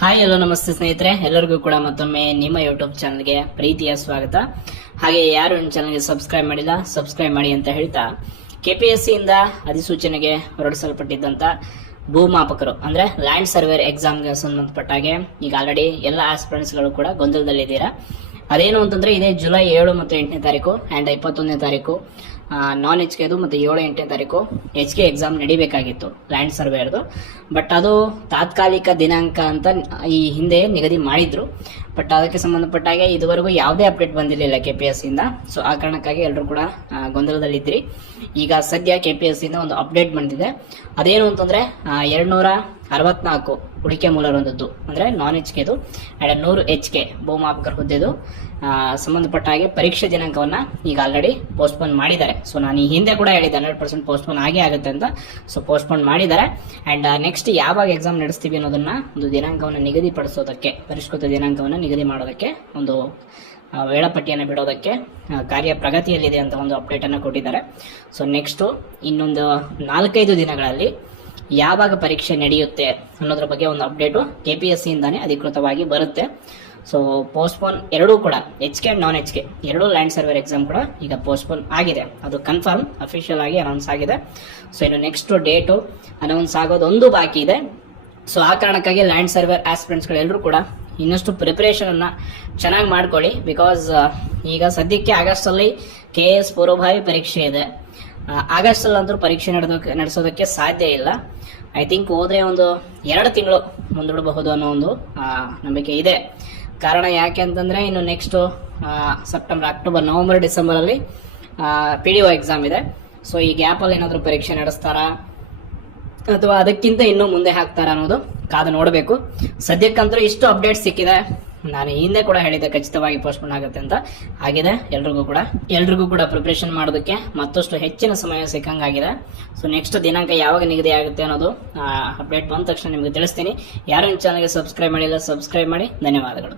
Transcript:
Hi hello ನಮಸ್ತೆ ಸ್ನೇಹಿತರೆ, ಎಲ್ಲರಿಗೂ ಕೂಡ ಮತ್ತೊಮ್ಮೆ ನಿಮ್ಮ ಯೂಟ್ಯೂಬ್ ಚಾನಲ್ಗೆ ಪ್ರೀತಿಯ ಸ್ವಾಗತ. ಹಾಗೆ ಯಾರು ನನ್ನ ಚಾನಲ್ಗೆ ಸಬ್ಸ್ಕ್ರೈಬ್ ಮಾಡಿಲ್ಲ ಸಬ್ಸ್ಕ್ರೈಬ್ ಮಾಡಿ ಅಂತ ಹೇಳ್ತಾ, KPSC ಇಂದ ಅಧಿಸೂಚನೆಗೆ ಹೊರಡಿಸಲ್ಪಟ್ಟಿದ್ದಂತ ಭೂಮಾಪಕರು ಅಂದ್ರೆ ಲ್ಯಾಂಡ್ ಸರ್ವೇರ್ ಎಕ್ಸಾಮ್ಗೆ ಸಂಬಂಧಪಟ್ಟ ಹಾಗೆ ಈಗ ಆಲ್ರೆಡಿ ಎಲ್ಲ ಆಸ್ಪಿರೆಂಟ್ಸ್ಗಳು ಕೂಡ ಗೊಂದಲದಲ್ಲಿದ್ದೀರಾ. ಅದೇನು ಅಂತಂದ್ರೆ ಇದೇ ಜುಲೈ 7 ಮತ್ತು 8ನೇ ತಾರೀಕು ಅಂಡ್ 21ನೇ ತಾರೀಕು ನಾನ್ HKದು ಮತ್ತು 7-8ನೇ ತಾರೀಕು HK ಎಕ್ಸಾಮ್ ನಡಿಬೇಕಾಗಿತ್ತು ಲ್ಯಾಂಡ್ ಸರ್ವೇರ್ದು. ಬಟ್ ಅದು ತಾತ್ಕಾಲಿಕ ದಿನಾಂಕ ಅಂತ ಈ ಹಿಂದೆ ನಿಗದಿ ಮಾಡಿದ್ರು. ಬಟ್ ಅದಕ್ಕೆ ಸಂಬಂಧಪಟ್ಟ ಹಾಗೆ ಇದುವರೆಗೂ ಯಾವುದೇ ಅಪ್ಡೇಟ್ ಬಂದಿರಲಿಲ್ಲ KPSC ಇಂದ. ಸೊ ಆ ಕಾರಣಕ್ಕಾಗಿ ಎಲ್ಲರೂ ಕೂಡ ಗೊಂದಲದಲ್ಲಿದ್ರಿ. ಈಗ ಸದ್ಯ KPSC ಇಂದ ಒಂದು ಅಪ್ಡೇಟ್ ಬಂದಿದೆ. ಅದೇನು ಅಂತಂದ್ರೆ 264 ಉಳಿಕೆ ಮೂಲರ ಹೊಂದದ್ದು ಅಂದ್ರೆ ನಾನ್ HKದು ಅಂಡ್ 100 HK ಭೂಮಾಪಕರ ಹುದ್ದೆದು ಸಂಬಂಧಪಟ್ಟ ಹಾಗೆ ಪರೀಕ್ಷೆ ದಿನಾಂಕವನ್ನ ಈಗ ಆಲ್ರೆಡಿ ಪೋಸ್ಟ್ಪೋನ್ ಮಾಡಿದ್ದಾರೆ. ಸೊ ನಾನು ಈ ಹಿಂದೆ ಕೂಡ ಹೇಳಿದ್ದೆ 100% ಪೋಸ್ಟ್ಪೋನ್ ಆಗೇ ಆಗುತ್ತೆ ಅಂತ. ಸೊ ಪೋಸ್ಟ್ಪೋನ್ ಮಾಡಿದ್ದಾರೆ ಅಂಡ್ ನೆಕ್ಸ್ಟ್ ಯಾವಾಗ ಎಕ್ಸಾಮ್ ನಡೆಸ್ತೀವಿ ಅನ್ನೋದನ್ನ ಒಂದು ದಿನಾಂಕವನ್ನು ನಿಗದಿಪಡಿಸೋದಕ್ಕೆ, ಪರಿಷ್ಕೃತ ದಿನಾಂಕವನ್ನು ನಿಗದಿ ಮಾಡೋದಕ್ಕೆ ಒಂದು ವೇಳಾಪಟ್ಟಿಯನ್ನು ಬಿಡೋದಕ್ಕೆ ಕಾರ್ಯ ಪ್ರಗತಿಯಲ್ಲಿದೆ ಅಂತ ಒಂದು ಅಪ್ಡೇಟ್ ಅನ್ನು ಕೊಟ್ಟಿದ್ದಾರೆ. ಸೊ ನೆಕ್ಸ್ಟ್ ಇನ್ನೊಂದು 4-5 ದಿನಗಳಲ್ಲಿ ಯಾವಾಗ ಪರೀಕ್ಷೆ ನಡೆಯುತ್ತೆ ಅನ್ನೋದ್ರ ಬಗ್ಗೆ ಒಂದು ಅಪ್ಡೇಟು KPSC ಇಂದಾನೆ ಅಧಿಕೃತವಾಗಿ ಬರುತ್ತೆ. ಸೊ ಪೋಸ್ಟ್ಪೋನ್ ಎರಡೂ ಕೂಡ HK ಅಂಡ್ ನಾನ್ HK ಎರಡೂ ಲ್ಯಾಂಡ್ ಸರ್ವೇರ್ ಎಕ್ಸಾಮ್ ಕೂಡ ಈಗ ಪೋಸ್ಟ್ಪೋನ್ ಆಗಿದೆ. ಅದು ಕನ್ಫರ್ಮ್ ಅಫಿಷಿಯಲ್ ಆಗಿ ಅನೌನ್ಸ್ ಆಗಿದೆ. ಸೊ ಇನ್ನು ನೆಕ್ಸ್ಟ್ ಡೇಟು ಅನೌನ್ಸ್ ಆಗೋದು ಒಂದು ಬಾಕಿ ಇದೆ. ಸೊ ಆ ಕಾರಣಕ್ಕಾಗಿ ಲ್ಯಾಂಡ್ ಸರ್ವೇರ್ ಆಸ್ಪಿರೆಂಟ್ಸ್ಗಳೆಲ್ಲರೂ ಕೂಡ ಇನ್ನಷ್ಟು ಪ್ರಿಪರೇಷನ್ ಅನ್ನ ಚೆನ್ನಾಗಿ ಮಾಡ್ಕೊಳ್ಳಿ. ಬಿಕಾಸ್ ಈಗ ಸದ್ಯಕ್ಕೆ ಆಗಸ್ಟ್ ಅಲ್ಲಿ KS ಪೂರ್ವಭಾವಿ ಪರೀಕ್ಷೆ ಇದೆ. ಆಗಸ್ಟ್ ಅಲ್ಲಿ ಅಂತೂ ಪರೀಕ್ಷೆ ನಡೆಸೋದಕ್ಕೆ ಸಾಧ್ಯ ಇಲ್ಲ. ಐ ಥಿಂಕ್ ಹೋದ್ರೆ ಒಂದು 2 ತಿಂಗಳು ಮುಂದೂಡಬಹುದು ಅನ್ನೋ ಒಂದು ನಂಬಿಕೆ ಇದೆ. ಕಾರಣ ಯಾಕೆ ಅಂತಂದ್ರೆ ಇನ್ನು next September, October, November, December ಅಲ್ಲಿ PDO ಎಕ್ಸಾಮ್ ಇದೆ. ಸೊ ಈ ಗ್ಯಾಪ್ ಅಲ್ಲಿ ಏನಾದ್ರು ಪರೀಕ್ಷೆ ನಡೆಸ್ತಾರಾ ಅಥವಾ ಅದಕ್ಕಿಂತ ಇನ್ನೂ ಮುಂದೆ ಹಾಕ್ತಾರ ಅನ್ನೋದು ಕಾದು ನೋಡಬೇಕು. ಸದ್ಯಕ್ಕಂತೂ ಇಷ್ಟು ಅಪ್ಡೇಟ್ ಸಿಕ್ಕಿದೆ. ನಾನು ಹಿಂದೆ ಕೂಡ ಹೇಳಿದ್ದೆ ಖಚಿತವಾಗಿ ಪೋಸ್ಟ್ಪೋನ್ ಆಗುತ್ತೆ ಅಂತ. ಆಗಿದೆ. ಎಲ್ರಿಗೂ ಕೂಡ ಪ್ರಿಪರೇಷನ್ ಮಾಡೋದಕ್ಕೆ ಮತ್ತಷ್ಟು ಹೆಚ್ಚಿನ ಸಮಯ ಸಿಕ್ಕಂಗಾಗಿದೆ. ಸೊ ನೆಕ್ಸ್ಟ್ ದಿನಾಂಕ ಯಾವಾಗ ನಿಗದಿ ಆಗುತ್ತೆ ಅನ್ನೋದು ಅಪ್ಡೇಟ್ ಬಂದ ತಕ್ಷಣ ನಿಮಗೆ ತಿಳಿಸ್ತೀನಿ. ಯಾರು ಈ ಚಾನಲ್ಗೆ ಸಬ್ಸ್ಕ್ರೈಬ್ ಮಾಡಿಲ್ಲ ಸಬ್ಸ್ಕ್ರೈಬ್ ಮಾಡಿ. ಧನ್ಯವಾದಗಳು.